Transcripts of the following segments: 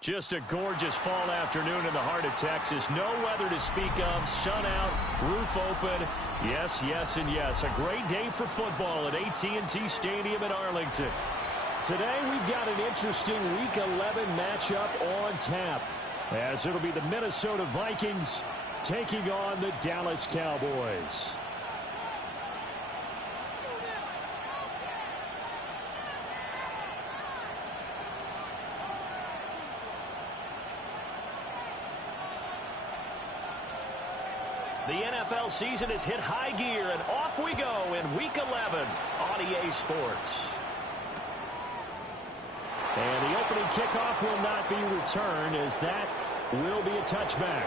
Just a gorgeous fall afternoon in the heart of Texas. No weather to speak of. Sun out, roof open. Yes, yes, and yes. A great day for football at AT&T Stadium in Arlington. Today we've got an interesting Week 11 matchup on tap, as it'll be the Minnesota Vikings taking on the Dallas Cowboys. The NFL season has hit high gear, and off we go in Week 11 on EA Sports. And the opening kickoff will not be returned, as that will be a touchback.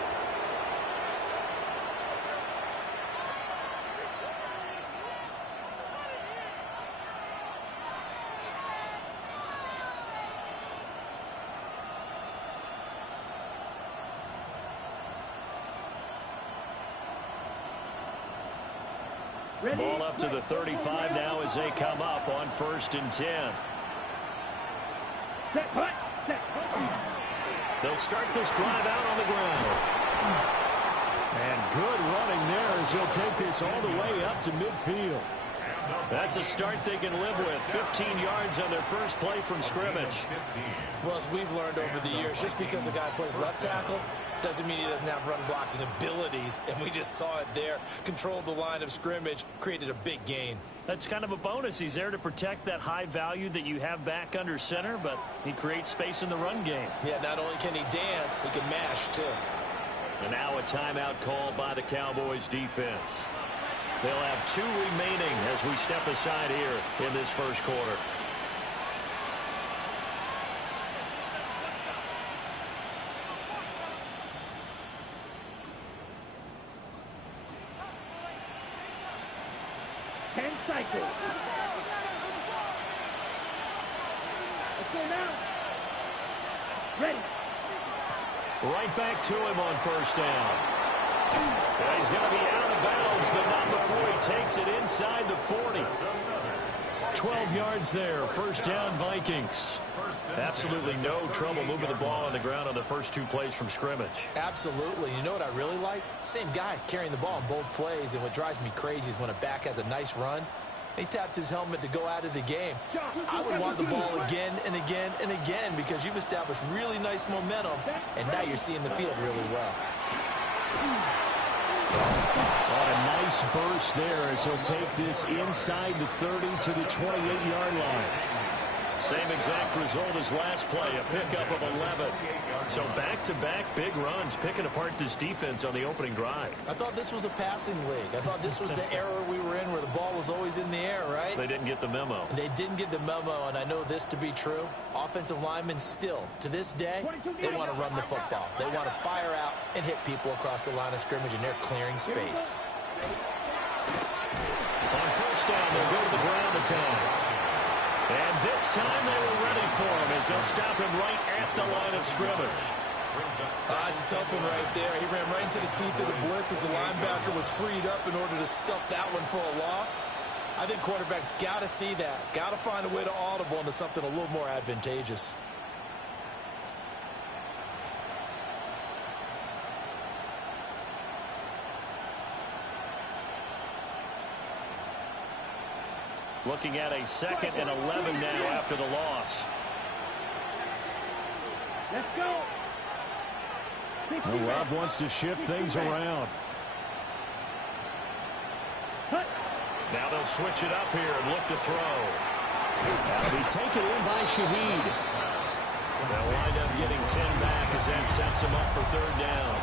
Ball up to the 35 now as they come up on 1st and 10. They'll start this drive out on the ground. And good running there as he'll take this all the way up to midfield. That's a start they can live with. 15 yards on their first play from scrimmage. Well, as we've learned over the years, just because a guy plays left tackle doesn't mean he doesn't have run blocking abilities, and we just saw it there. Controlled the line of scrimmage, created a big gain. That's kind of a bonus. He's there to protect that high value that you have back under center, but he creates space in the run game. Yeah, not only can he dance, he can mash too. And now a timeout called by the Cowboys defense. They'll have 2 remaining as we step aside here in this first quarter. Cycle. Let's go now. Ready. Right back to him on 1st down. Yeah, he's going to be out of bounds, but not before he takes it inside the 40. 12 yards there. 1st down, Vikings. Absolutely no trouble moving the ball on the ground on the first 2 plays from scrimmage. Absolutely. You know what I really like? Same guy carrying the ball on both plays, and what drives me crazy is when a back has a nice run, he taps his helmet to go out of the game. I would want the ball again and again and again because you've established really nice momentum, and now you're seeing the field really well. What a nice burst there as he'll take this inside the 30 to the 28-yard line. Same exact result as last play, a pickup of 11. So back-to-back big runs, picking apart this defense on the opening drive. I thought this was a passing league. I thought this was the era we were in where the ball was always in the air, right? They didn't get the memo. They didn't get the memo, and I know this to be true. Offensive linemen still, to this day, they want to run the football. They want to fire out and hit people across the line of scrimmage, and they're clearing space. On 1st down, they'll go to the ground the time. And this time they were ready for him as they'll stop him right at the line of scrimmage. It's a tough one right there. He ran right into the teeth of the blitz as the linebacker was freed up in order to stuff that one for a loss. I think quarterbacks got to see that. Got to find a way to audible into something a little more advantageous. Looking at a 2nd and 11 now after the loss. Let's go. Well, Rob wants to shift things around. Now they'll switch it up here and look to throw. That'll be taken in by Shaheed. They'll wind up getting 10 back as that sets them up for 3rd down.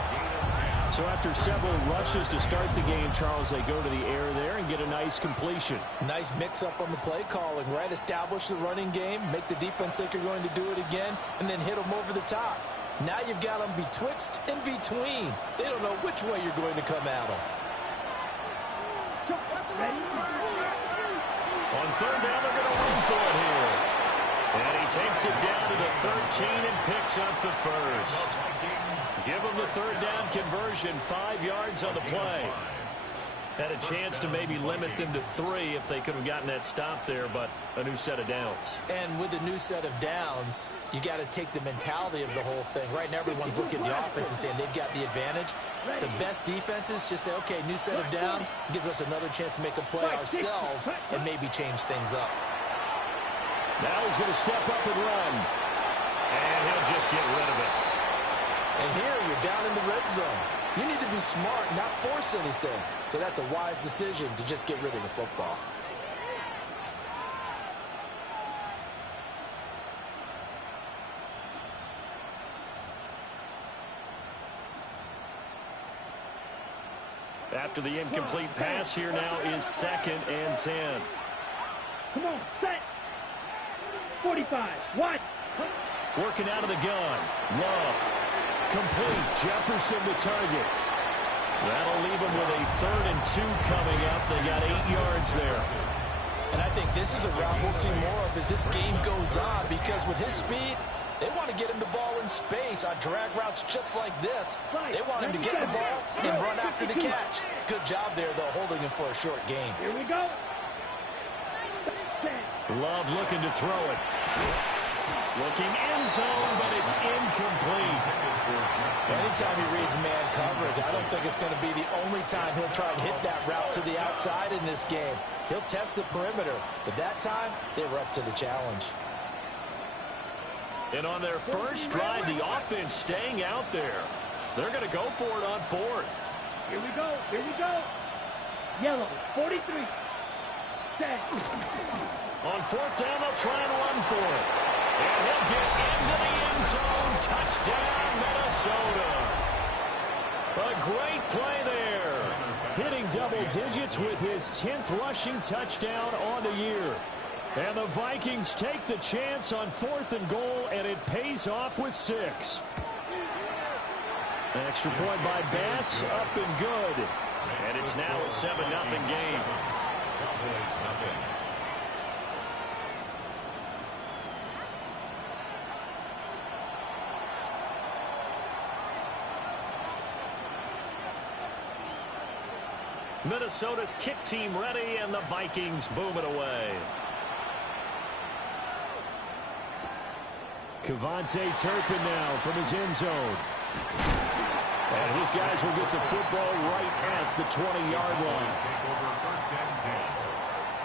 So after several rushes to start the game, Charles, they go to the air there and get a nice completion. Nice mix-up on the play calling, right? Establish the running game, make the defense think you're going to do it again, and then hit them over the top. Now you've got them betwixt and between. They don't know which way you're going to come at them. On 3rd down, they're going to run for it here. And he takes it down to the 13 and picks up the 1st. Give him the 3rd down conversion, 5 yards on the play. Had a chance to maybe limit them to 3 if they could have gotten that stop there, but a new set of downs. And with a new set of downs, you got to take the mentality of the whole thing. Right now, everyone's looking at the offense and saying they've got the advantage. The best defenses just say, okay, new set of downs gives us another chance to make a play ourselves and maybe change things up. Now he's going to step up and run. And he'll just get rid of it. And here you're down in the red zone. You need to be smart, not force anything. So that's a wise decision to just get rid of the football. After the incomplete pass, here now is 2nd and 10. Come on, set. 45. Watch. Working out of the gun. Love. Complete. Jefferson to target. That'll leave them with a 3rd and 2 coming up. They got 8 yards there. And I think this is a route we'll see more of as this game goes on, because with his speed, they want to get him the ball in space on drag routes just like this. They want him to get the ball and run after the catch. Good job there, though, holding him for a short gain. Here we go. Love looking to throw it. Looking end zone, but it's incomplete. Anytime he reads man coverage, I don't think it's going to be the only time he'll try and hit that route to the outside in this game. He'll test the perimeter, but that time, they were up to the challenge. And on their first drive, the offense staying out there. They're going to go for it on 4th. Here we go. Here we go. Yellow, 43. Set. On 4th down, they'll try and run for it. And he'll get into the end zone. Touchdown, Minnesota. A great play there. Hitting double digits with his 10th rushing touchdown on the year. And the Vikings take the chance on 4th and goal, and it pays off with 6. An extra point by Bass, up and good. And it's now a 7-0 game. Minnesota's kick team ready, and the Vikings boom it away. Cavante Turpin now from his end zone. And his guys will get the football right at the 20-yard line. Take over 1st and 10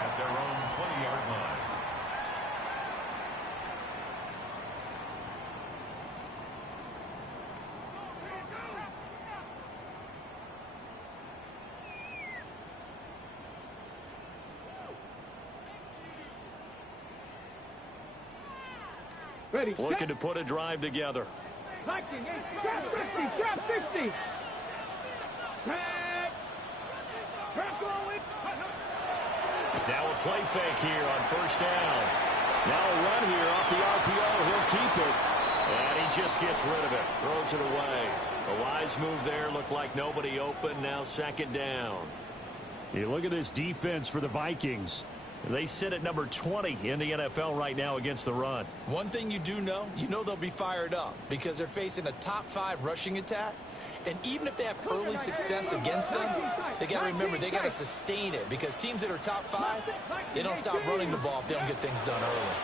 at their own 20-yard line. Ready, Looking to put a drive together. Viking, trap 50, trap 50. Trap going. Now a play fake here on 1st down. Now a run here off the RPO. He'll keep it. And he just gets rid of it. Throws it away. A wise move there. Looked like nobody open. Now 2nd down. You look at this defense for the Vikings. They sit at number 20 in the NFL right now against the run. One thing you do know, they'll be fired up because they're facing a top 5 rushing attack. And even if they have early success against them, they got to remember they got to sustain it, because teams that are top 5, they don't stop running the ball if they don't get things done early.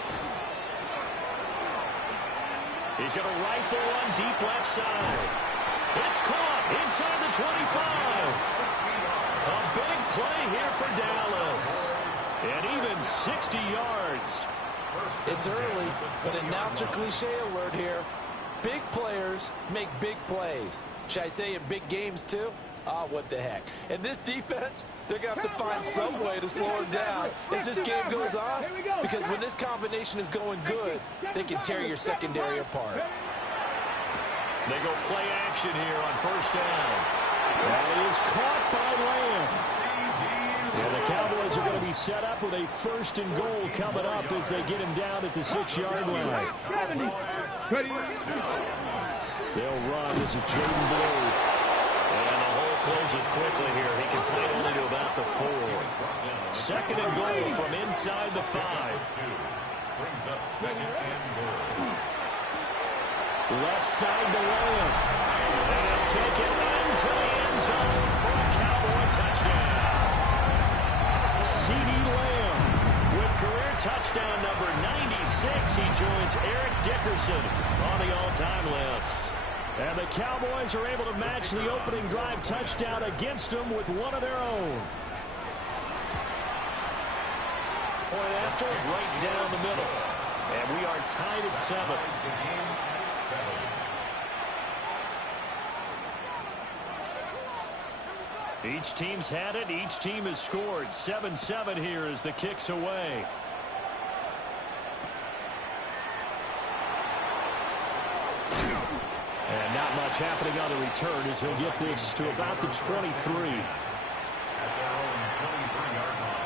He's going to rifle one deep left side. It's caught inside the 25. A big play here for Dallas. And even 60 yards. It's early, but a announcer cliche alert here. Big players make big plays. Should I say in big games too? Oh, what the heck. And this defense, they're going to have to find some way to slow him down as this game goes on, because when this combination is going good, they can tear your secondary apart. They go play action here on 1st down. That is caught by Lamb. And the Cowboys are going to be set up with a 1st and goal coming up as they get him down at the 6-yard line. They'll run. This is Jaden Blue. And the hole closes quickly here. He can fight only to about the 4. 2nd and goal from inside the 5. Brings up 2nd and goal. Left side to Lamb. And he'll take it into the end zone for a Cowboy touchdown. touchdown number 96. He joins Eric Dickerson on the all-time list. And the Cowboys are able to match the opening drive touchdown against them with one of their own. Point after, right down the middle. And we are tied at 7. Each team's had it. Each team has scored. 7-7 here as the kick's away. And not much happening on the return as he'll get this to about the 23. At their own 23-yard line.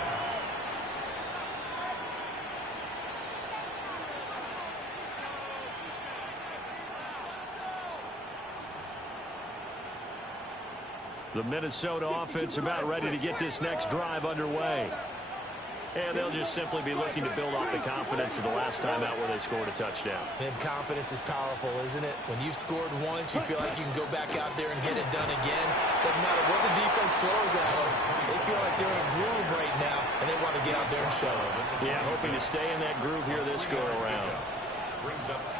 The Minnesota offense about ready to get this next drive underway. And they'll just simply be looking to build off the confidence of the last time out where they scored a touchdown. And confidence is powerful, isn't it? When you've scored once, you feel like you can go back out there and get it done again. Doesn't matter what the defense throws at them. They feel like they're in a groove right now, and they want to get out there and show it. Yeah, hoping to stay in that groove here this go-around.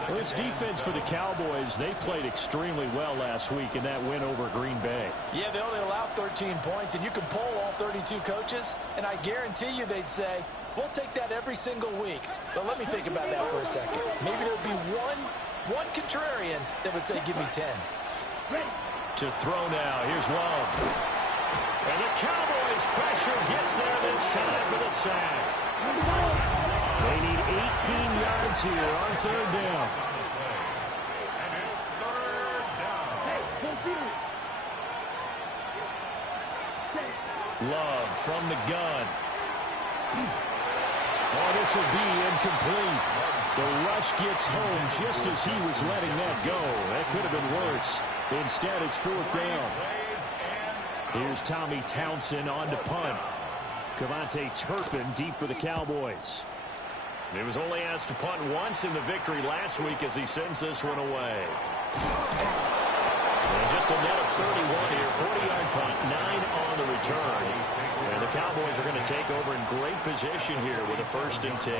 Well, this defense for the Cowboys, they played extremely well last week in that win over Green Bay. Yeah, they only allowed 13 points, and you can poll all 32 coaches, and I guarantee you they'd say, we'll take that every single week. But let me think about that for a second. Maybe there'd be one contrarian that would say, give me 10. To throw now, here's Love. And the Cowboys pressure gets there this time for the sack. They need 18 yards here on third down. And it's third down. Love from the gun. Oh, this will be incomplete. The rush gets home just as he was letting that go. That could have been worse. Instead, it's fourth down. Here's Tommy Townsend on to punt. Cavante Turpin deep for the Cowboys. He was only asked to punt once in the victory last week as he sends this one away. And just a net of 31 here, 40-yard punt, 9 on the return. And the Cowboys are going to take over in great position here with a 1st and 10.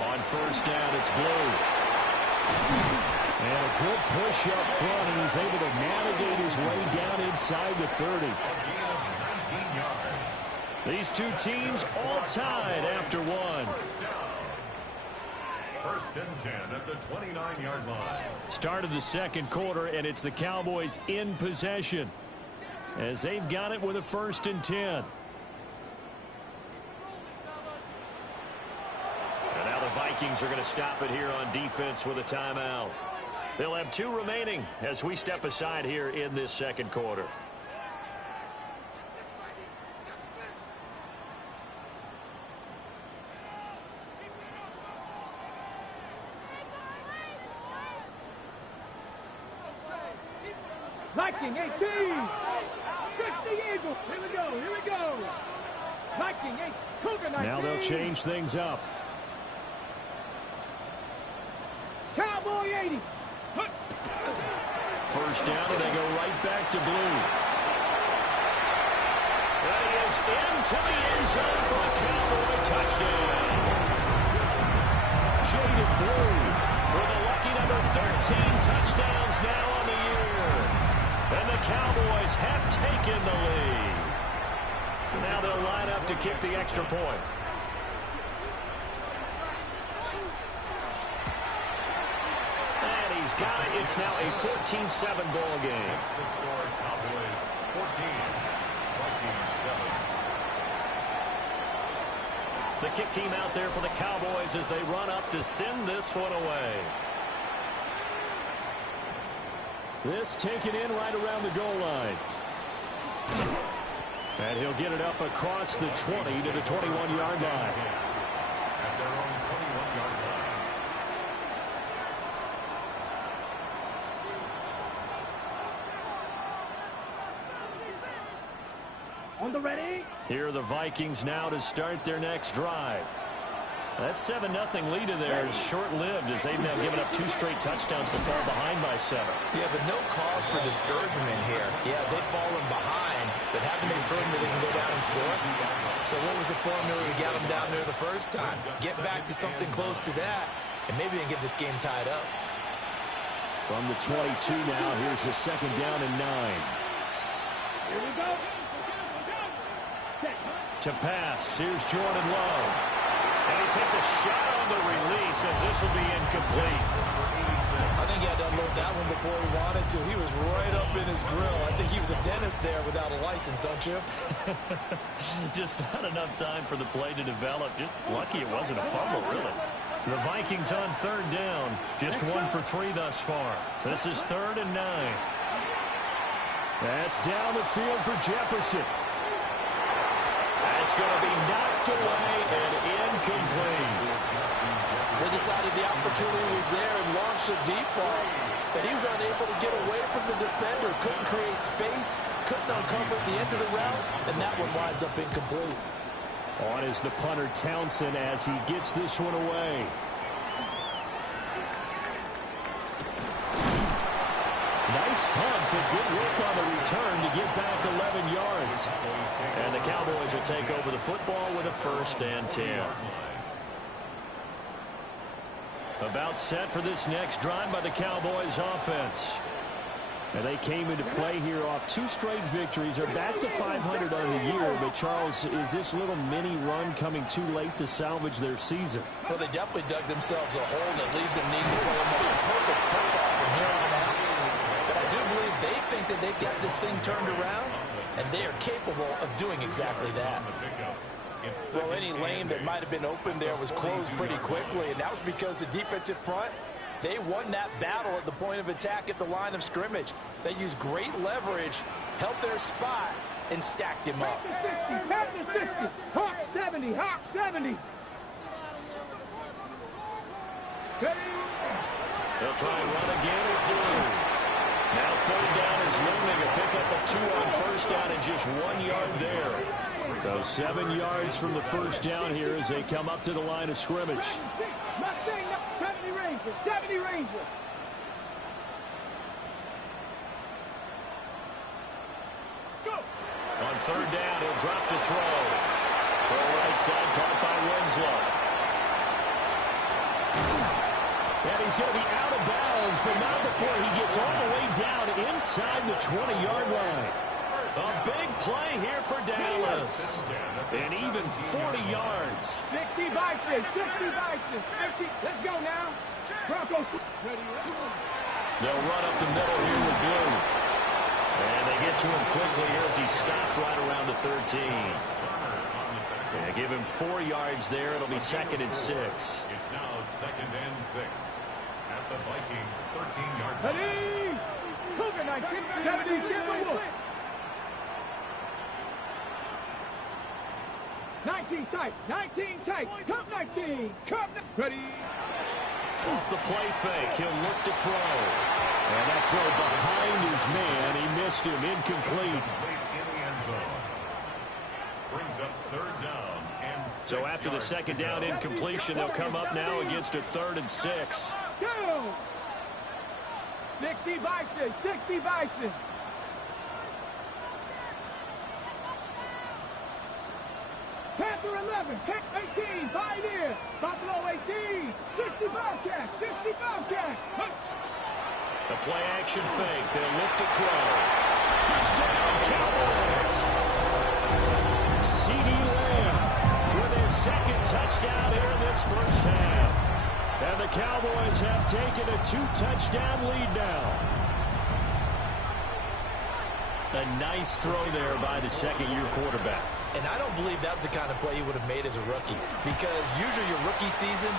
On first down, it's Blue. And a good push up front, and he's able to navigate his way down inside the 30. These two teams all tied after one. 1st and 10 at the 29-yard line. Start of the second quarter, and it's the Cowboys in possession as they've got it with a 1st and 10. And now the Vikings are going to stop it here on defense with a timeout. They'll have 2 remaining as we step aside here in this second quarter. Viking 18. 60 Eagles. Here we go. Here we go. Viking 8. Cougar 19. Now they'll change things up. Cowboy 80. First down, and they go right back to Blue. That is into the end zone for a Cowboy touchdown. Jaded Blue with a lucky number 13 touchdowns now on the year. And the Cowboys have taken the lead. Now they'll line up to kick the extra point. And he's got it. It's now a 14-7 ball game. That's the score. Cowboys 14, Vikings 7. The kick team out there for the Cowboys as they run up to send this one away. This taken in right around the goal line. And he'll get it up across the 20 to the 21-yard line. At their own 21-yard line. On the ready. Here are the Vikings now to start their next drive. That 7-0 lead of theirs short-lived as they've now given up 2 straight touchdowns to fall behind by 7. Yeah, but no cause for discouragement here. Yeah, they've fallen behind, but haven't they proven that they can go down and score? So what was the formula to get them down there the first time? Get back to something close to that, and maybe they can get this game tied up. From the 22 now, here's the 2nd down and 9. Here we go. To pass, here's Jordan Love. And he takes a shot on the release as this will be incomplete. I think he had to unload that one before he wanted to. He was right up in his grill. I think he was a dentist there without a license, don't you? Just not enough time for the play to develop. Just lucky it wasn't a fumble, really. The Vikings on 3rd down. Just 1 for 3 thus far. This is 3rd and 9. That's down the field for Jefferson. That's going to be knocked away and incomplete. They decided the opportunity was there and launched a deep ball. But he was unable to get away from the defender. Couldn't create space. Couldn't uncover at the end of the route. And that one winds up incomplete. On is the punter Townsend as he gets this one away. Nice punt, but good work on the return to get back 11 yards. And the Cowboys will take over the football with a 1st and 10. About set for this next drive by the Cowboys offense. And they came into play here off 2 straight victories. They're back to 500 on the year. But, Charles, is this little mini run coming too late to salvage their season? Well, they definitely dug themselves a hole that leaves them needing to play almost perfect football from here on out. But I do believe they think that they've got this thing turned around, and they are capable of doing exactly that. Well, any lane that might have been open there was closed pretty quickly, and that was because the defensive front, they won that battle at the point of attack at the line of scrimmage. They used great leverage, held their spot, and stacked him up. Back to 60. Hawk 70. Hawk 70. They'll try and run again with Blue. Now 3rd down is looming. A pickup of 2 on 1st down and just 1 yard there. So 7 yards from the 1st down here as they come up to the line of scrimmage. 70 Ranger. 70 Ranger. Go. On 3rd down, he'll drop to throw. Throw right side, caught by Winslow. And he's going to be out of bounds, but not before he gets all the way down inside the 20-yard line. A big play here for Dallas. And even 40 yards. 60 Vikings. 60 Vikings. 50. Let's go now. Broncos. They'll run up the middle here with Blue. And they get to him quickly here as he stopped right around the 13. Yeah, give him 4 yards there. It'll be 2nd and 6. It's now 2nd and 6 at the Vikings 13-yard line. Ready. Cougar 19. 70. Give the Wolf. 19 tight. 19 tight. Cup 19. Cup. Ready. Off the play fake. He'll look to throw. And that throw behind his man. He missed him. Incomplete. In the end zone. Brings up 3rd down and 6 So after the 2nd down incompletion, they'll come up now against a 3rd and 6. Go. 60 Vikings. 60 Vikings. Panther 11, Tech 18, 5 here. Buffalo 18, 60 Bobcats, 60 Bobcats. The play action fake. They'll look to throw. Touchdown, Cowboys. CeeDee Lamb with his 2nd touchdown here in this 1st half. And the Cowboys have taken a 2-touchdown lead now. A nice throw there by the 2nd-year quarterback. And I don't believe that was the kind of play he would have made as a rookie, because usually your rookie season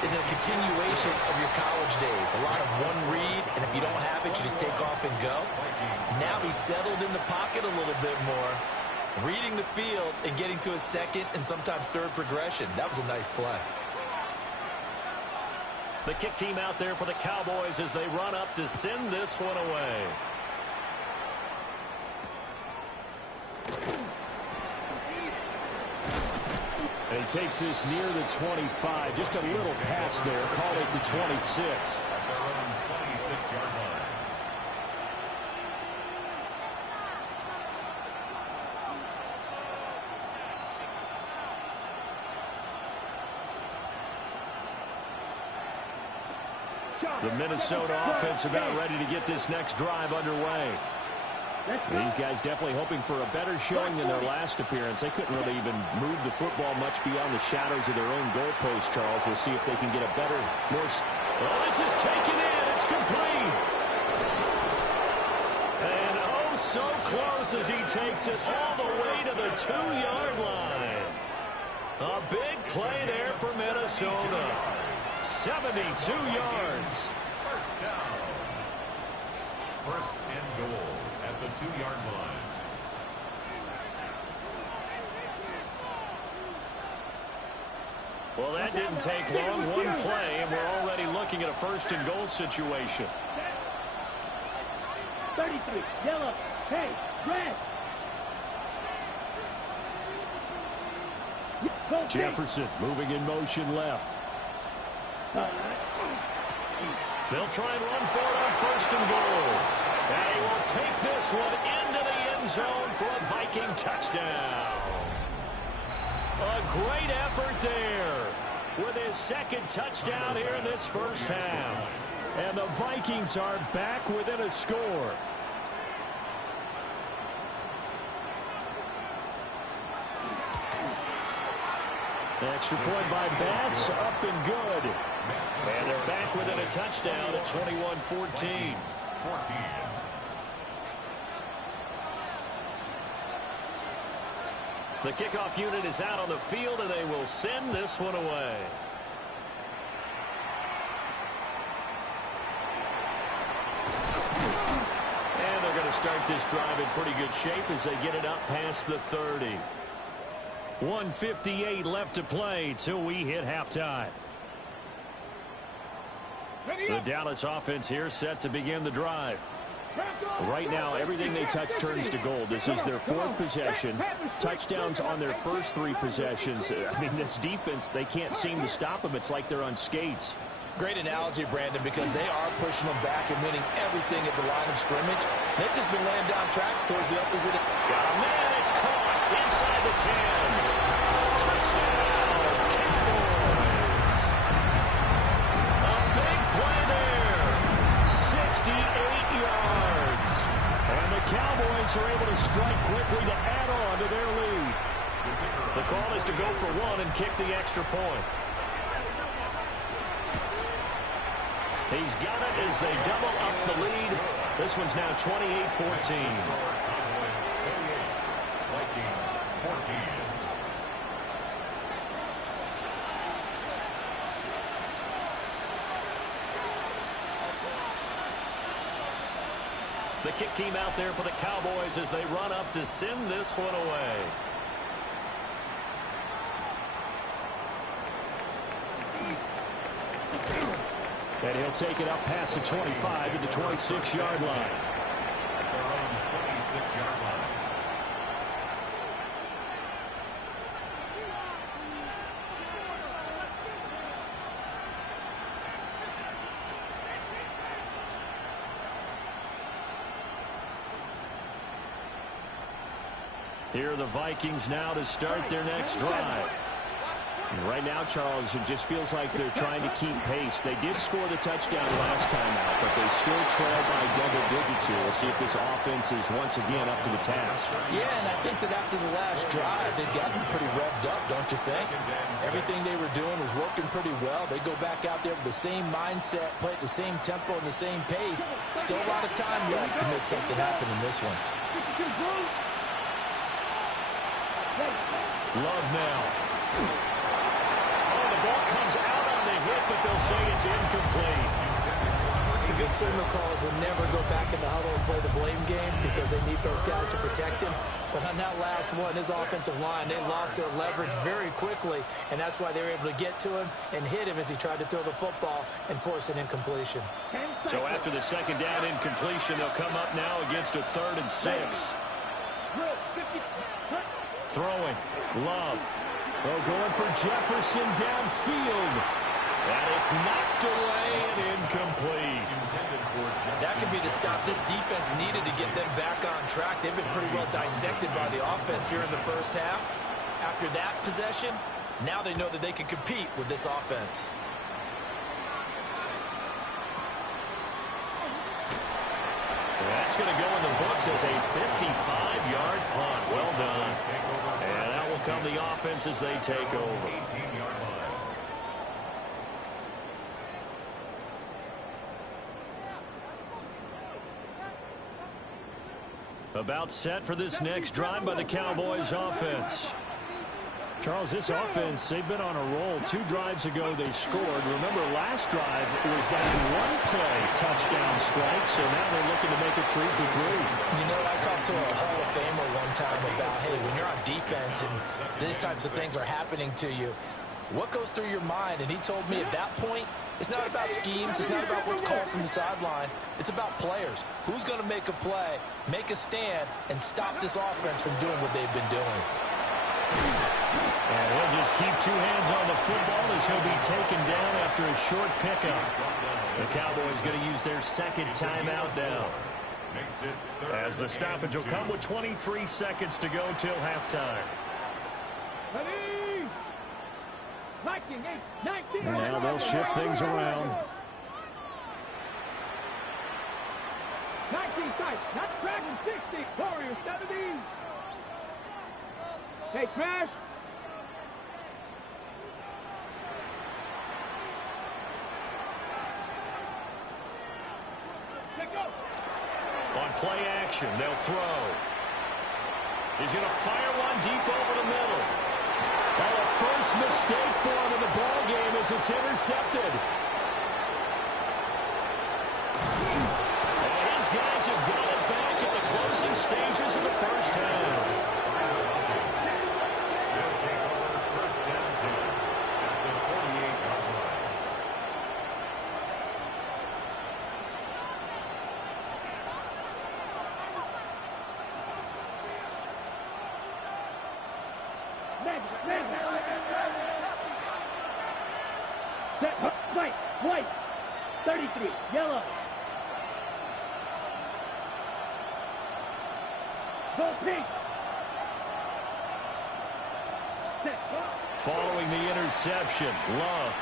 is a continuation of your college days. A lot of one read, and if you don't have it, you just take off and go. Now he's settled in the pocket a little bit more, reading the field and getting to a 2nd and sometimes 3rd progression. That was a nice play. The kick team out there for the Cowboys as they run up to send this one away. And he takes this near the 25. Just a little pass there. Call it the 26. At their own 26-yard line. The Minnesota offense about ready to get this next drive underway. These guys definitely hoping for a better showing than their last appearance. They couldn't really even move the football much beyond the shadows of their own goalpost, Charles. We'll see if they can get a better, more... Oh, this is taken in. It's complete. And oh, so close as he takes it all the way to the 2-yard line. A big play there for Minnesota. 72 yards. First down. First and goal at the 2-yard line. Well, that didn't take long. One play, and we're already looking at a first and goal situation. 33, yellow, hey, red. Jefferson moving in motion left. They'll try and run for it on first and goal. And he will take this one into the end zone for a Viking touchdown. A great effort there with his second touchdown here in this first half. And the Vikings are back within a score. Extra point by Bass, up and good. And they're back within a touchdown at 21-14. The kickoff unit is out on the field, and they will send this one away. And they're going to start this drive in pretty good shape as they get it up past the 30. 1:58 left to play till we hit halftime. The Dallas offense here set to begin the drive. Right now, everything they touch turns to gold. This is their fourth possession. Touchdowns on their first three possessions. I mean, this defense, they can't seem to stop them. It's like they're on skates. Great analogy, Brandon, because they are pushing them back and winning everything at the line of scrimmage. They've just been laying down tracks towards the opposite. Got a man, it's caught inside the 10. Touchdown, Cowboys. A big play there. 68 yards. And the Cowboys are able to strike quickly to add on to their lead. The call is to go for one and kick the extra point. He's got it as they double up the lead. This one's now 28-14. Vikings 14. The kick team out there for the Cowboys as they run up to send this one away. And he'll take it up past the 25 to the 26-yard line. At their own 26-yard line. Here are the Vikings now to start their next drive. Right now, Charles, it just feels like they're trying to keep pace. They did score the touchdown last time out, but they still trail by double digits here. We'll see if this offense is once again up to the task. Yeah, and I think that after the last drive, they've gotten pretty revved up, don't you think? Everything they were doing was working pretty well. They go back out there with the same mindset, play at the same tempo and the same pace. Still a lot of time left to make something happen in this one. Love now. Ball comes out on the hit, but they'll say it's incomplete. The good signal callers will never go back in the huddle and play the blame game because they need those guys to protect him. But on that last one, his offensive line, they lost their leverage very quickly, and that's why they were able to get to him and hit him as he tried to throw the football and force an incompletion. So after the second down incompletion, they'll come up now against a 3rd and 6. Throwing. Love. Oh, going for Jefferson downfield. And it's knocked away and incomplete. That could be the stop this defense needed to get them back on track. They've been pretty well dissected by the offense here in the first half. After that possession, now they know that they can compete with this offense. That's going to go in the books as a 55-yard punt. Well done. And that will come the offense as they take over. About set for this next drive by the Cowboys offense. Charles, this offense, they've been on a roll. 2 drives ago they scored. Remember, last drive was that one-play touchdown strike, so now they're looking to make it 3 for 3. You know, I talked to a Hall of Famer one time about, hey, when you're on defense and these types of things are happening to you, what goes through your mind? And he told me at that point, it's not about schemes. It's not about what's called from the sideline. It's about players. Who's going to make a play, make a stand, and stop this offense from doing what they've been doing? And he'll just keep 2 hands on the football as he'll be taken down after a short pickup. The Cowboys going to use their second timeout now, as the stoppage will come with 23 seconds to go till halftime. Now they'll shift things around. 19 tight, not Dragon 60, Warriors 70. Hey, smash. On play action, they'll throw. He's going to fire one deep over the middle. Oh, a first mistake for him in the ball game as it's intercepted. And his guys have got it back at the closing stages of the first half. White, 33, yellow. Go pink. Following the interception, Love.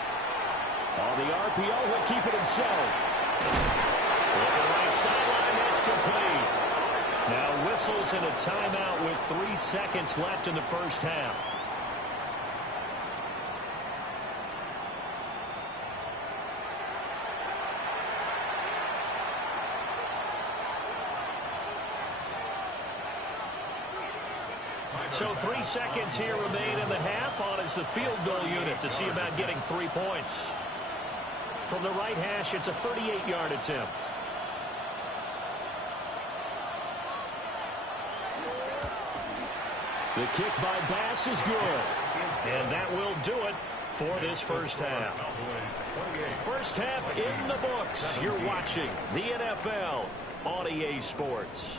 On the RPO, he'll keep it himself. On the right sideline, that's complete. Now whistles and a timeout with 3 seconds left in the first half. So 3 seconds here remain in the half. On is the field goal unit to see about getting 3 points. From the right hash, it's a 38-yard attempt. The kick by Bass is good. And that will do it for this first half. First half in the books. You're watching the NFL on EA Sports.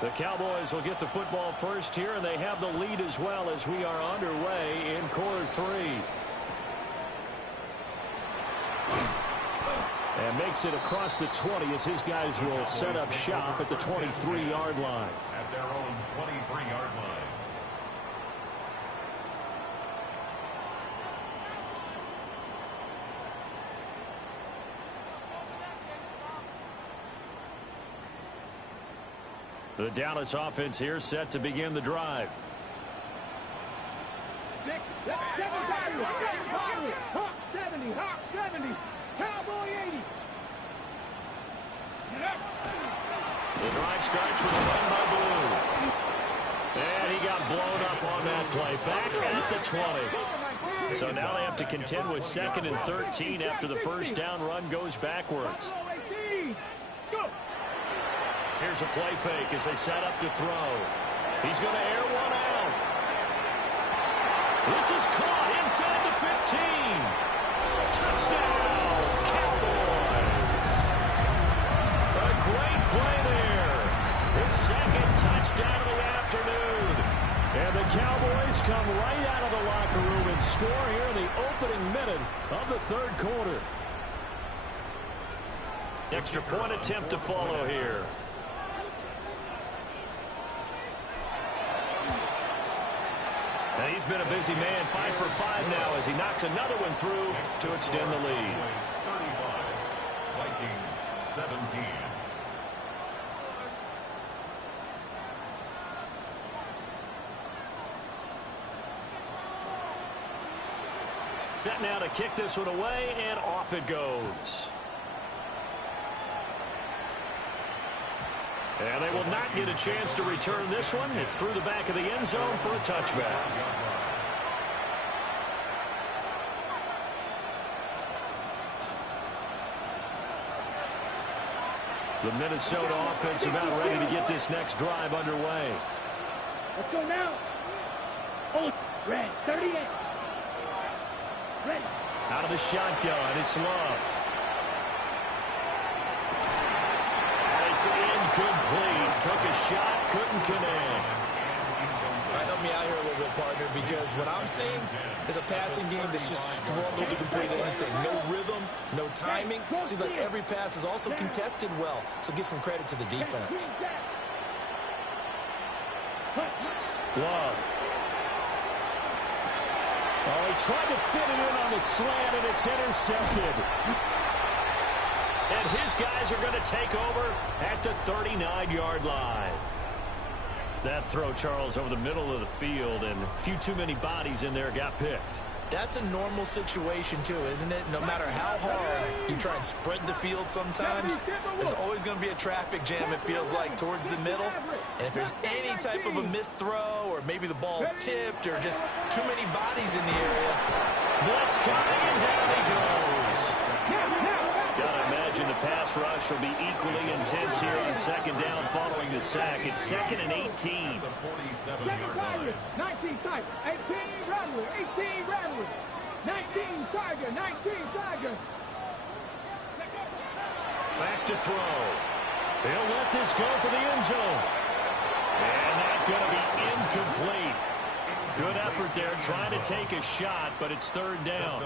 The Cowboys will get the football first here, and they have the lead as well as we are underway in quarter 3. And makes it across the 20 as his guys will set up shop at the 23-yard line. At their own 23-yard line. The Dallas offense here set to begin the drive. Hawk 70, Hawk 70, Cowboy 80. The drive starts with a run by Blue. And he got blown up on that play. Back at the 20. So now they have to contend with 2nd and 13 after the first down run goes backwards. Here's a play fake as they set up to throw. He's going to air one out. This is caught inside the 15. Touchdown, Cowboys. A great play there. His 2nd touchdown of the afternoon. And the Cowboys come right out of the locker room and score here in the opening minute of the 3rd quarter. Extra point attempt to follow here. And he's been a busy man, 5 for 5 now as he knocks another one through to extend the lead. 35, Vikings 17. Set now to kick this one away, and off it goes. And they will not get a chance to return this one. It's through the back of the end zone for a touchback. The Minnesota offense about ready to get this next drive underway. Let's go now. Oh, red, 38. Ready. Out of the shotgun, it's Love. It's incomplete. Took a shot, couldn't connect. All right, help me out here a little bit, partner, because what I'm seeing is a passing game that's just struggled to complete anything. No rhythm, no timing. Seems like every pass is also contested well, so give some credit to the defense. Love. Oh, he tried to fit it in on the slant, and it's intercepted. And his guys are going to take over at the 39-yard line. That throw, Charles, over the middle of the field, and a few too many bodies in there got picked. That's a normal situation, too, isn't it? No matter how hard you try and spread the field sometimes, there's always going to be a traffic jam, it feels like, towards the middle. And if there's any type of a missed throw, or maybe the ball's tipped, or just too many bodies in the area. Blitz coming, and down he goes. Gotta imagine the pass rush will be equally intense here on 2nd down following the sack. It's 2nd and 18. The 47-yard line. 19 type, 18 Rattler, 18 Rattler, 19 Tiger, 19 Tiger. Back to throw. They'll let this go for the end zone. And that's going to be incomplete. Good effort there, trying to take a shot, but it's 3rd down.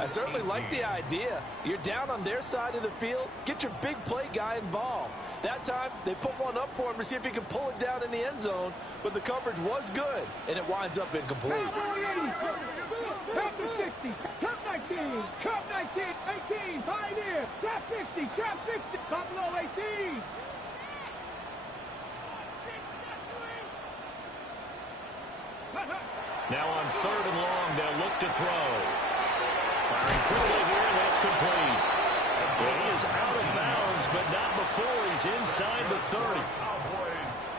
I certainly like the idea. You're down on their side of the field. Get your big play guy involved. That time, they put one up for him to see if he can pull it down in the end zone, but the coverage was good, and it winds up incomplete. Cup 60, Cup 19, Cup 19, 18, Pioneer, Trap 50, Trap 60, Buffalo 18. Now on 3rd and long, they'll look to throw. Firing quickly here, and that's complete. Well, he is out of bounds, but not before he's inside the 30.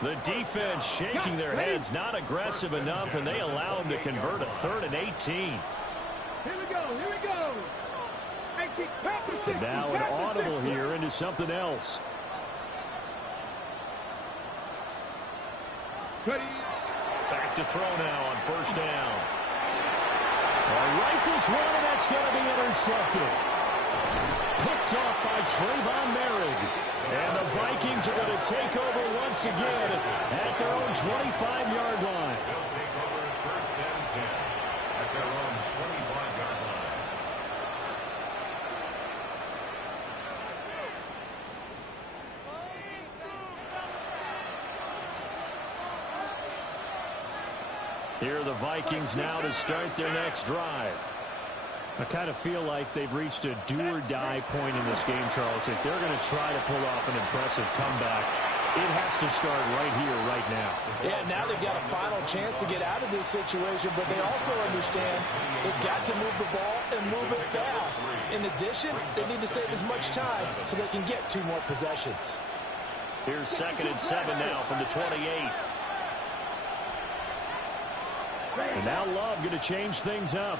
The defense shaking their heads, not aggressive enough, and they allow him to convert a 3rd and 18. Here we go, here we go. 18, Cup 60, Now an audible here into something else. Back to throw now on 1st down. Rifles one, and that's going to be intercepted. Picked off by Trayvon Merrick. And the Vikings are going to take over once again at their own 25-yard line. They'll take over 1st and 10 at their own 25-yard line. Here are the Vikings now to start their next drive. I kind of feel like they've reached a do-or-die point in this game, Charles. If they're going to try to pull off an impressive comeback, it has to start right here, right now. Yeah, now they've got a final chance to get out of this situation, but they also understand they've got to move the ball and move it fast. In addition, they need to save as much time so they can get 2 more possessions. Here's 2nd and 7 now from the 28. And now Love going to change things up.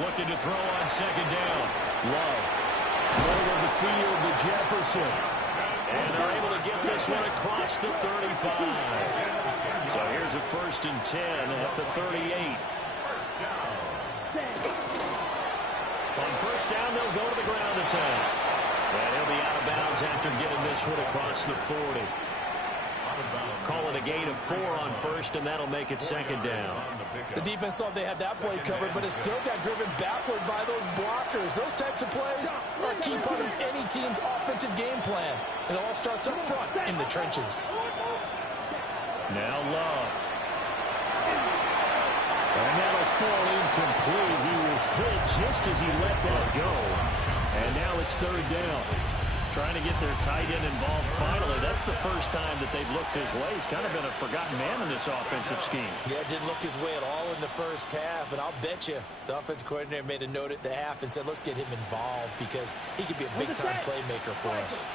Looking to throw on second down. Love. Middle of the field to Jefferson. And they're able to get this one across the 35. So here's a 1st and 10 at the 38. On 1st down, they'll go to the ground attack. And he'll be out of bounds after getting this one across the 40. Call it a gain of 4 on 1st, and that'll make it 2nd down. The defense thought they had that play covered, but it still got driven backward by those blockers. Those types of plays are a key part of any team's offensive game plan. It all starts up front in the trenches. Now Love. And that'll fall incomplete. He was hit just as he let that go. And now it's 3rd down. Trying to get their tight end involved finally. That's the first time that they've looked his way. He's kind of been a forgotten man in this offensive scheme. Yeah, didn't look his way at all in the first half. And I'll bet you the offensive coordinator made a note at the half and said, let's get him involved because he could be a big-time playmaker for us.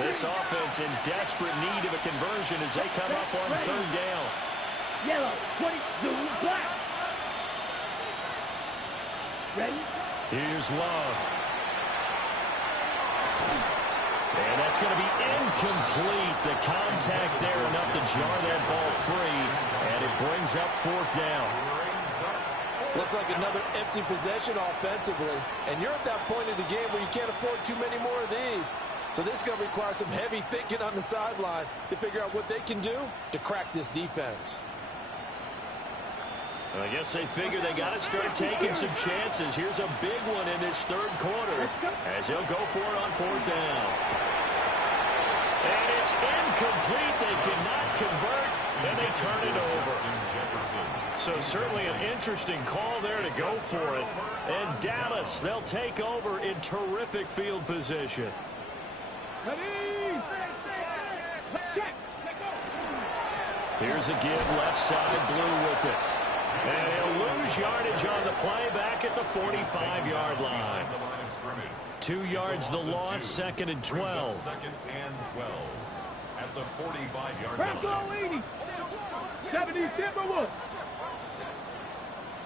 This offense in desperate need of a conversion as they come up on 3rd down. Yellow, 22, black. Ready? Here's Love. And that's going to be incomplete. The contact there enough to jar that ball free. And it brings up 4th down. Looks like another empty possession offensively. And you're at that point in the game where you can't afford too many more of these. So this is going to require some heavy thinking on the sideline to figure out what they can do to crack this defense. I guess they figure they got to start taking some chances. Here's a big one in this 3rd quarter as he'll go for it on 4th down. And it's incomplete. They cannot convert, and they turn it over. So certainly an interesting call there to go for it. And Dallas, they'll take over in terrific field position. Here's a give left side, Blue with it. And he'll lose yardage on the play back at the 45-yard line. 2 yards the loss, 2nd and 12. 2nd and 12 at the 45-yard line. Bronco 80. 70 Timberwolves.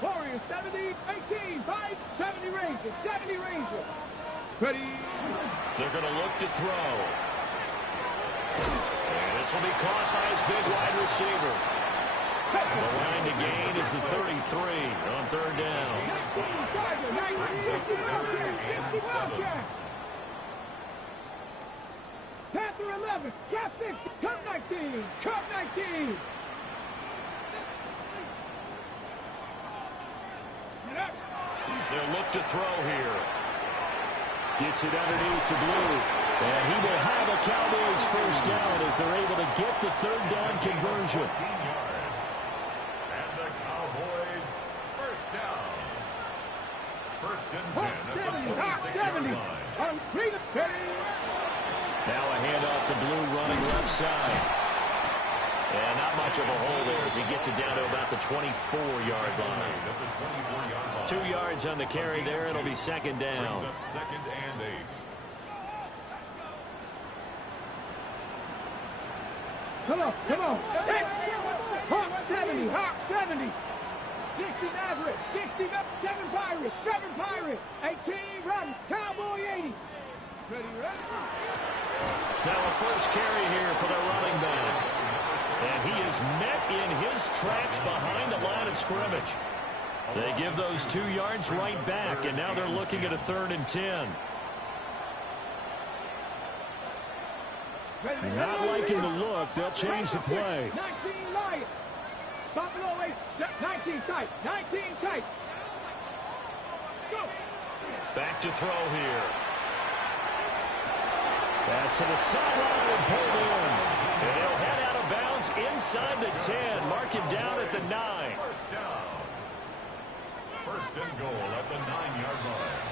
Warriors 70, 18, 5, 70 Rangers, 70 Rangers. Ready. They're going to look to throw. And this will be caught by his big wide receiver. The line to gain is the 33 on 3rd down. Panther 11, Cap 6, Cup 19, Cup 19. They'll look to throw here. Gets it underneath to Blue. And he will have a Cowboys 1st down as they're able to get the 3rd down conversion. And the Cowboys 1st down. 1st and 10 at the 26-yard line. Now a handoff to Blue running left side. And not much of a hole there as he gets it down to about the 24-yard line. 2 yards on the carry there. It'll be 2nd down. Brings up 2nd and 8. Come on, come on. Hawk 70, Hawk 70. 60 Maverick, 60, 7 Pirates, 7 Pirates, 18 Run, Cowboy 80. Ready, ready? Now a first carry here for the running back. And he is met in his tracks behind the line of scrimmage. They give those 2 yards right back, and now they're looking at a 3rd and 10. Not liking the look. They'll change the play. 19 Lions. Buffalo 8, 19 tight, 19 tight. Go. Back to throw here. Pass to the sideline and pulled in. And he'll head out of bounds inside the 10. Mark him down at the 9. 1st down. 1st and goal at the 9-yard line.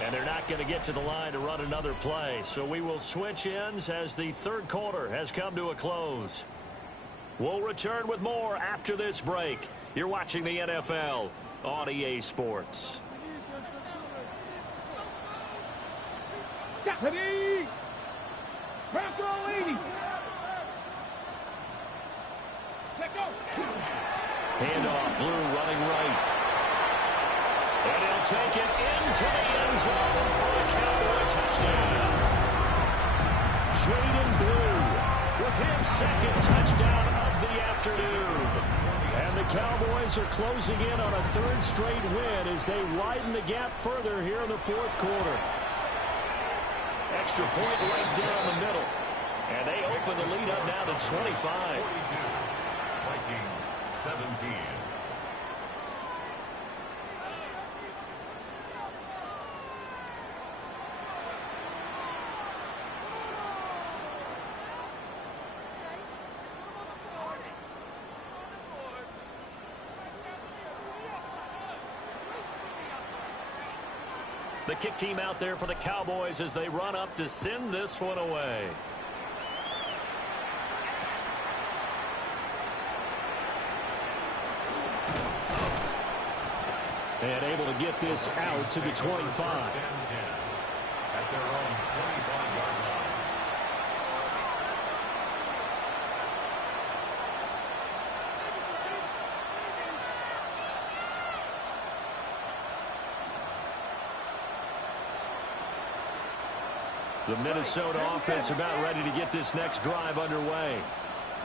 And they're not going to get to the line to run another play. So we will switch ends as the 3rd quarter has come to a close. We'll return with more after this break. You're watching the NFL on EA Sports. Ready. Bronco 80. Let go. Handoff, Blue running right. And he'll take it into the end zone for a Cowboy touchdown. Jaden Blue with his second touchdown of the afternoon. And the Cowboys are closing in on a third straight win as they widen the gap further here in the fourth quarter. Extra point right down the middle. And they open the lead up now to 25. 42. Vikings 17. The kick team out there for the Cowboys as they run up to send this one away. And able to get this out to the 25. At their own 25-yard line. The Minnesota offense about ready to get this next drive underway.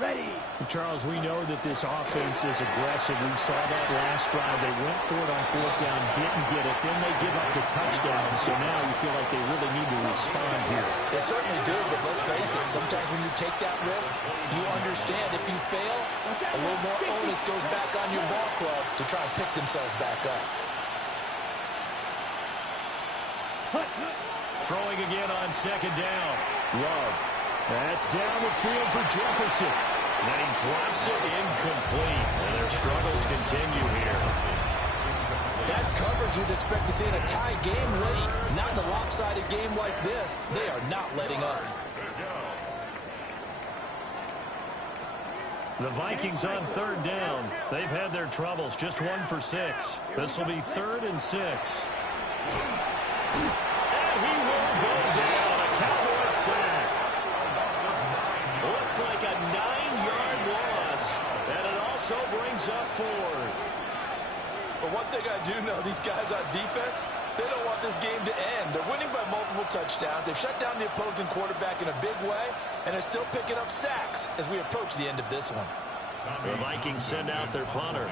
Ready. Charles, we know that this offense is aggressive. We saw that last drive. They went for it on fourth down, didn't get it. Then they give up the touchdown. So now you feel like they really need to respond here. They certainly do, but let's face it, sometimes when you take that risk, you understand if you fail, a little more onus goes back on your ball club to try and pick themselves back up. Throwing again on second down. Love. That's down the field for Jefferson. And he drops it incomplete. And their struggles continue here. That's coverage you'd expect to see in a tie game late. Not in a lopsided game like this. They are not letting up. The Vikings on third down. They've had their troubles. Just 1 for 6. This will be 3rd and 6. And he will go down. A Cowboy sack. Looks like a 9-yard loss. And it also brings up 4th. But one thing I do know, these guys on defense, they don't want this game to end. They're winning by multiple touchdowns. They've shut down the opposing quarterback in a big way, and they're still picking up sacks as we approach the end of this one. The Vikings send out their punter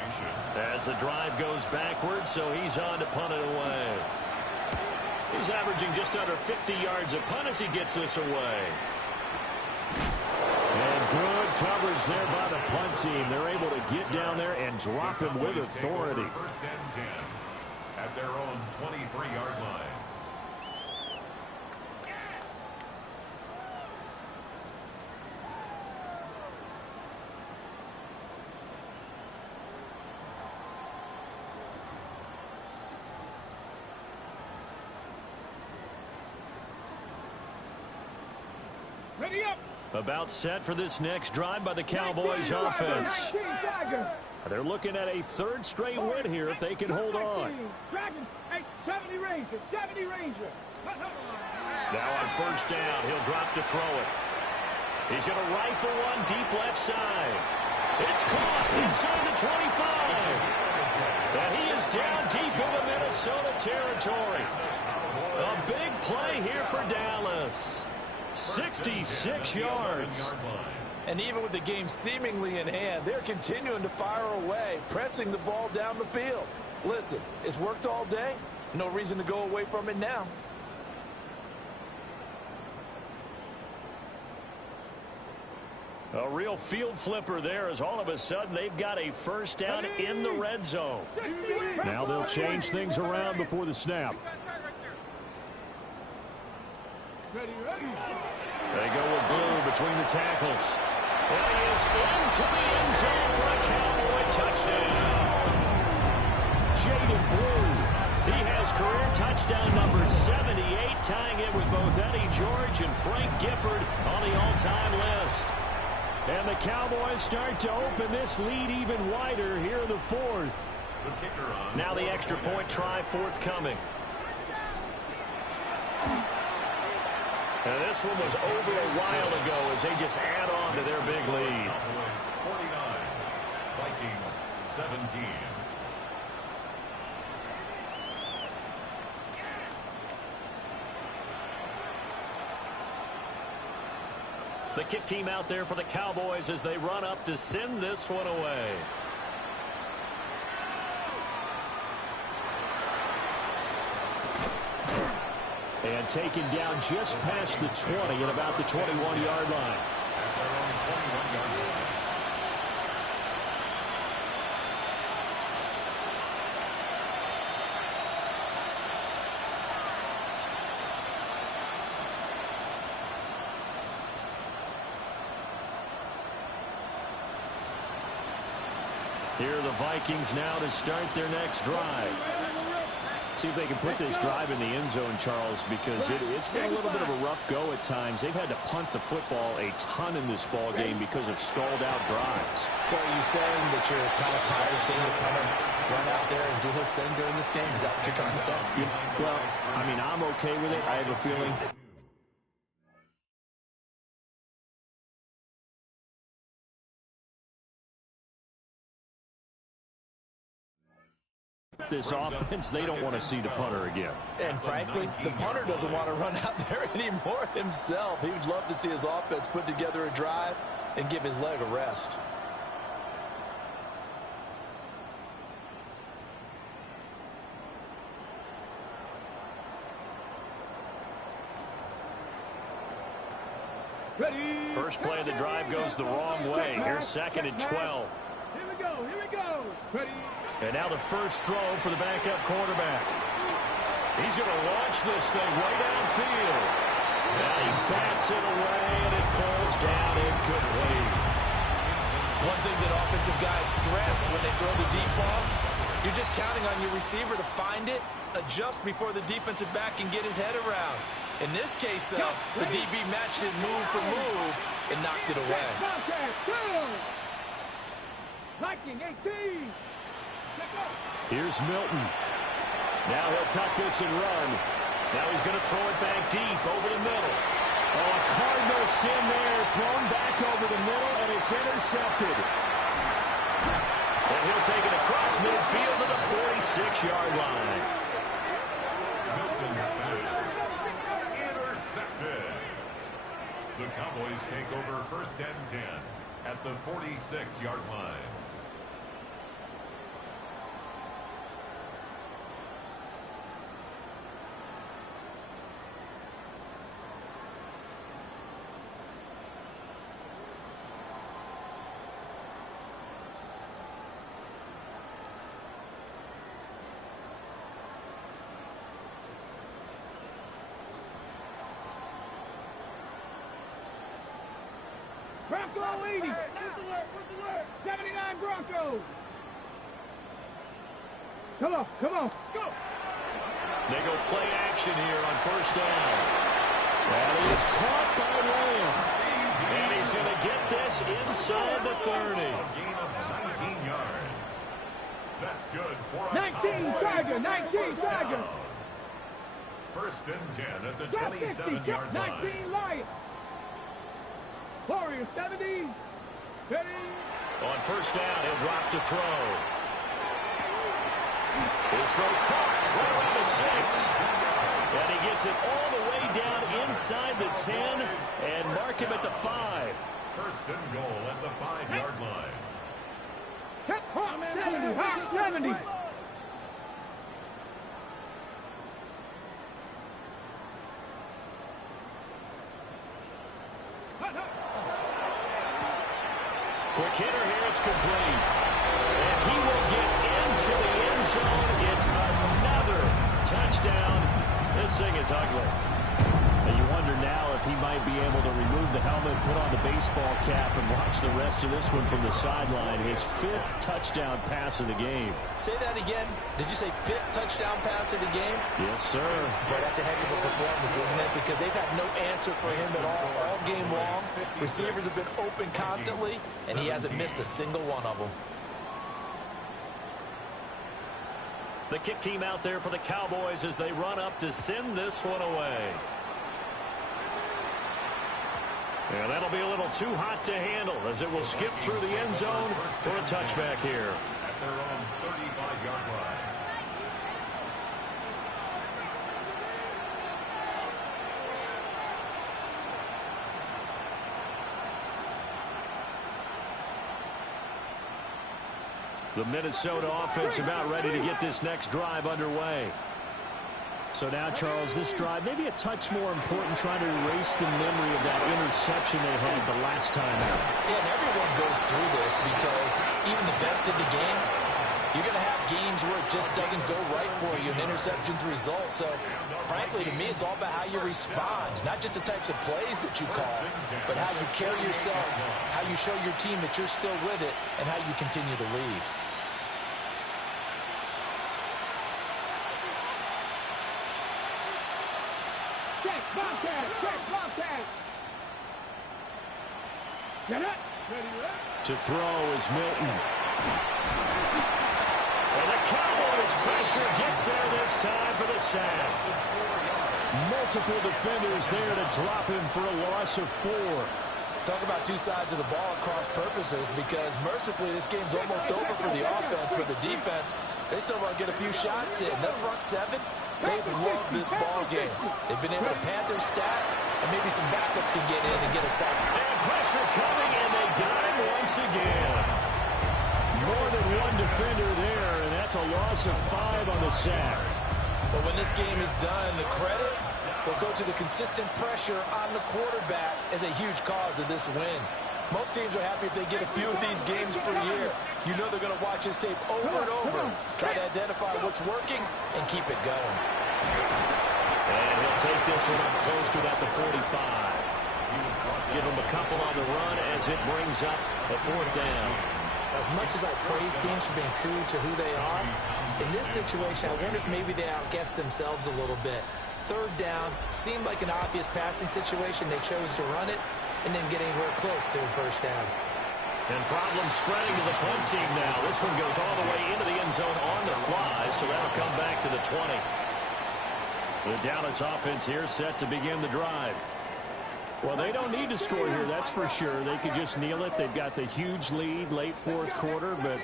as the drive goes backwards, so he's on to punt it away. He's averaging just under 50 yards a punt as he gets this away. And good coverage there by the punt team. They're able to get down there and drop him with authority. 1st and 10 at their own 23-yard line. Ready up. About set for this next drive by the Cowboys offense. They're looking at a 3rd straight win here if they can hold on. Dragons, 70 Ranger, 70 Ranger. Now on 1st down, he'll drop to throw it. He's going to rifle one deep left side. It's caught inside the 25. And he is down deep into Minnesota territory. A big play here for Dallas. 66 yards. And even with the game seemingly in hand, they're continuing to fire away, pressing the ball down the field. Listen, it's worked all day. No reason to go away from it now. A real field flipper there as all of a sudden they've got a 1st down in the red zone. Now they'll change things around before the snap. They go with Blue between the tackles. And he is into the end zone for a Cowboy touchdown. Jaden Blue. He has career touchdown number 78, tying it with both Eddie George and Frank Gifford on the all-time list. And the Cowboys start to open this lead even wider here in the 4th. Now the extra point try forthcoming. And this one was over a while ago as they just add on to their big lead. Cowboys 49, Vikings 17. The kick team out there for the Cowboys as they run up to send this one away. And taken down just past the 20 at about the 21-yard line. At their own 21-yard line. Here are the Vikings now to start their next drive. See if they can put this drive in the end zone, Charles, because it's been a little bit of a rough go at times. They've had to punt the football a ton in this ball game because of stalled-out drives. So are you saying that you're kind of tired of seeing the punter run out there and do his thing during this game? Is that what you're trying to say? Yeah, well, I mean, I'm okay with it. I have a feeling this offense, they don't want to see the punter again. And frankly, the punter doesn't want to run out there anymore himself. He would love to see his offense put together a drive and give his leg a rest. Ready. First play of the drive goes the wrong way. Here's second and 12. Here we go. Here we go. Ready. And now the first throw for the backup quarterback. He's going to launch this thing way downfield. Now he bats it away, and it falls down incomplete. One thing that offensive guys stress when they throw the deep ball, you're just counting on your receiver to find it, adjust before the defensive back can get his head around. In this case, though, the DB matched it move for move and knocked it away. Viking 18. Here's Milton. Now he'll tuck this and run. Now he's going to throw it back deep over the middle. Oh, a Cardinal sin there, thrown back over the middle, and it's intercepted. And he'll take it across midfield to the 46-yard line. Milton's pass. Intercepted. The Cowboys take over first and 10 at the 46-yard line. Bronco 80. 79 Broncos. Come on, come on, go. They go play action here on first down. And he is caught by Lamb. And he's going to get this inside the 30. A gain of 19 yards. That's good for a 19 Tiger, 19 first Tiger. down. First and 10 at the 27-yard line. 19 Lions. Warriors 70. Ready. On first down, he'll drop to throw. His throw caught right around the 6. And he gets it all the way down inside the 10 and mark him at the 5. First and goal at the 5-yard line. Hawk 70. Hawk 70. Quick hitter here, it's complete. And he will get into the end zone. It's another touchdown. This thing is ugly. And you wonder now if he might be able to remove the helmet, put on the baseball cap, and watch the rest of this one from the sideline. His 5th touchdown pass of the game. Say that again. Did you say 5th touchdown pass of the game? Yes, sir. Boy, that's a heck of a performance, isn't it? Because they've had no answer for him at all game long. Receivers have been open constantly, and he hasn't missed a single one of them. The kick team out there for the Cowboys as they run up to send this one away. Yeah, that'll be a little too hot to handle as it will skip through the end zone for a touchback here. At their own 35-yard line. The Minnesota offense about ready to get this next drive underway. So now, Charles, this drive maybe a touch more important, trying to erase the memory of that interception they had the last time out. Yeah, and everyone goes through this because even the best in the game, you're going to have games where it just doesn't go right for you and interceptions result. So, frankly, to me, it's all about how you respond, not just the types of plays that you call, but how you carry yourself, how you show your team that you're still with it, and how you continue to lead. To throw is Milton. And the Cowboys pressure gets there this time for the sack. Multiple defenders there to drop him for a loss of 4. Talk about two sides of the ball at cross purposes, because mercifully this game's almost over for the offense, but the defense, they still want to get a few shots in. That front seven, they've loved this ball game. They've been able to pad their stats, and maybe some backups can get in and get a sack. And pressure coming, and they got him once again. More than one defender there, and that's a loss of 5 on the sack. But when this game is done, the credit will go to the consistent pressure on the quarterback as a huge cause of this win. Most teams are happy if they get a few of these games per year. You know they're going to watch this tape over and over, try to identify what's working, and keep it going. And he'll take this one up close to about the 45. Give him a couple on the run as it brings up a 4th down. As much as I praise teams for being true to who they are, in this situation, I wonder if maybe they outguessed themselves a little bit. 3rd down seemed like an obvious passing situation. They chose to run it and then get anywhere close to the 1st down. And problems spreading to the punt team now. This one goes all the way into the end zone on the fly, so that'll come back to the 20. The Dallas offense here set to begin the drive. Well, they don't need to score here, that's for sure. They could just kneel it. They've got the huge lead, late 4th quarter, but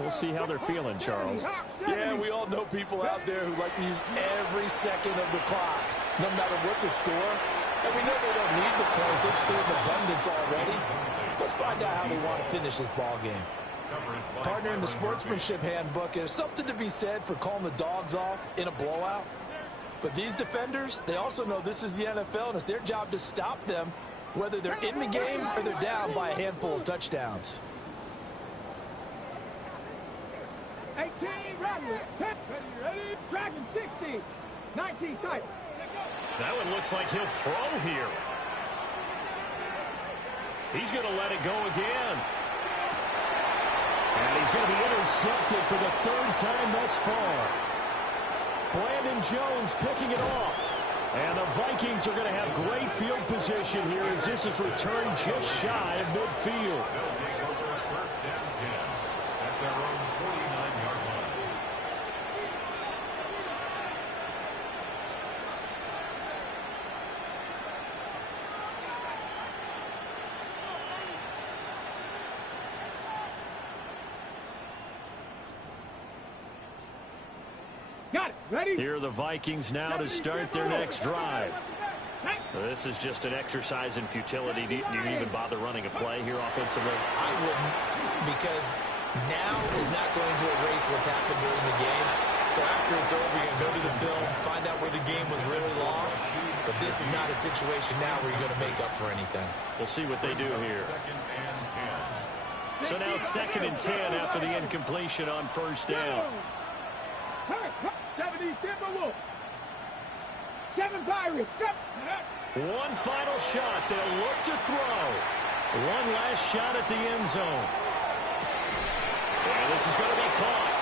we'll see how they're feeling, Charles. Yeah, we all know people out there who like to use every second of the clock, no matter what the score. And we know they don't need the points. They've scored in abundance already. Let's find out how they want to finish this ball game. Partner, in the sportsmanship handbook, there's something to be said for calling the dogs off in a blowout. But these defenders, they also know this is the NFL, and it's their job to stop them, whether they're in the game or they're down by a handful of touchdowns. 18, ready, Dragon 60, 19, tight. That one looks like he'll throw here. He's going to let it go again. And he's going to be intercepted for the 3rd time thus far. Brandon Jones picking it off. And the Vikings are going to have great field position here as this is returned just shy of midfield. They'll take over 1st and 10 at their own 49-yard line. Got it. Ready? Here are the Vikings now to start their next drive. This is just an exercise in futility. Do you even bother running a play here offensively? I wouldn't, because now is not going to erase what's happened during the game. So after it's over, you're going to go to the film, find out where the game was really lost. But this is not a situation now where you're going to make up for anything. We'll see what they do here. 2nd and 10. So now 2nd and 10 after the incompletion on 1st down. 70 Timberwolves. 7 Pirates. One final shot. They'll look to throw. One last shot at the end zone. And this is going to be caught.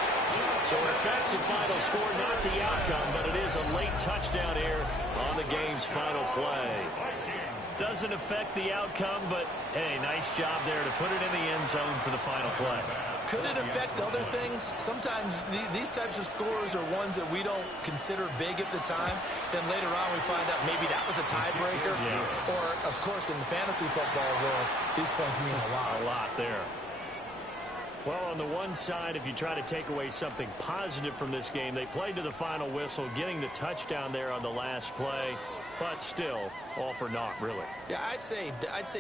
So it affects the final score, not the outcome, but it is a late touchdown here on the game's final play. Doesn't affect the outcome, but, hey, nice job there to put it in the end zone for the final play. Could it affect other things? Sometimes these types of scores are ones that we don't consider big at the time. Then later on we find out maybe that was a tiebreaker. Yeah. Or, of course, in the fantasy football world, these points mean a lot. A lot there. Well, on the one side, if you try to take away something positive from this game, they played to the final whistle, getting the touchdown there on the last play, but still, all for naught, really. Yeah, I'd say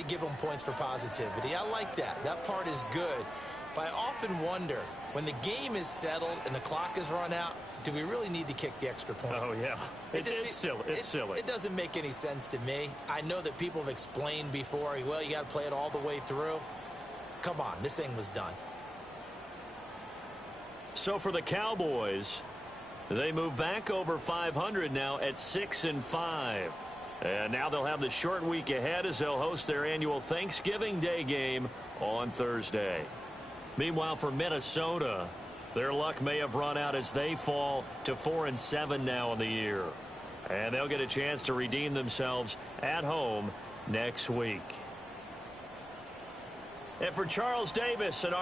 give them points for positivity. I like that. That part is good. But I often wonder, when the game is settled and the clock is run out, do we really need to kick the extra point? Oh, yeah. It's silly. It's silly. It doesn't make any sense to me. I know that people have explained before, well, you got to play it all the way through. Come on, this thing was done. So for the Cowboys, they move back over 500 now at 6-5. And now they'll have the short week ahead as they'll host their annual Thanksgiving Day game on Thursday. Meanwhile, for Minnesota, their luck may have run out as they fall to 4-7 now in the year. And they'll get a chance to redeem themselves at home next week. And for Charles Davis and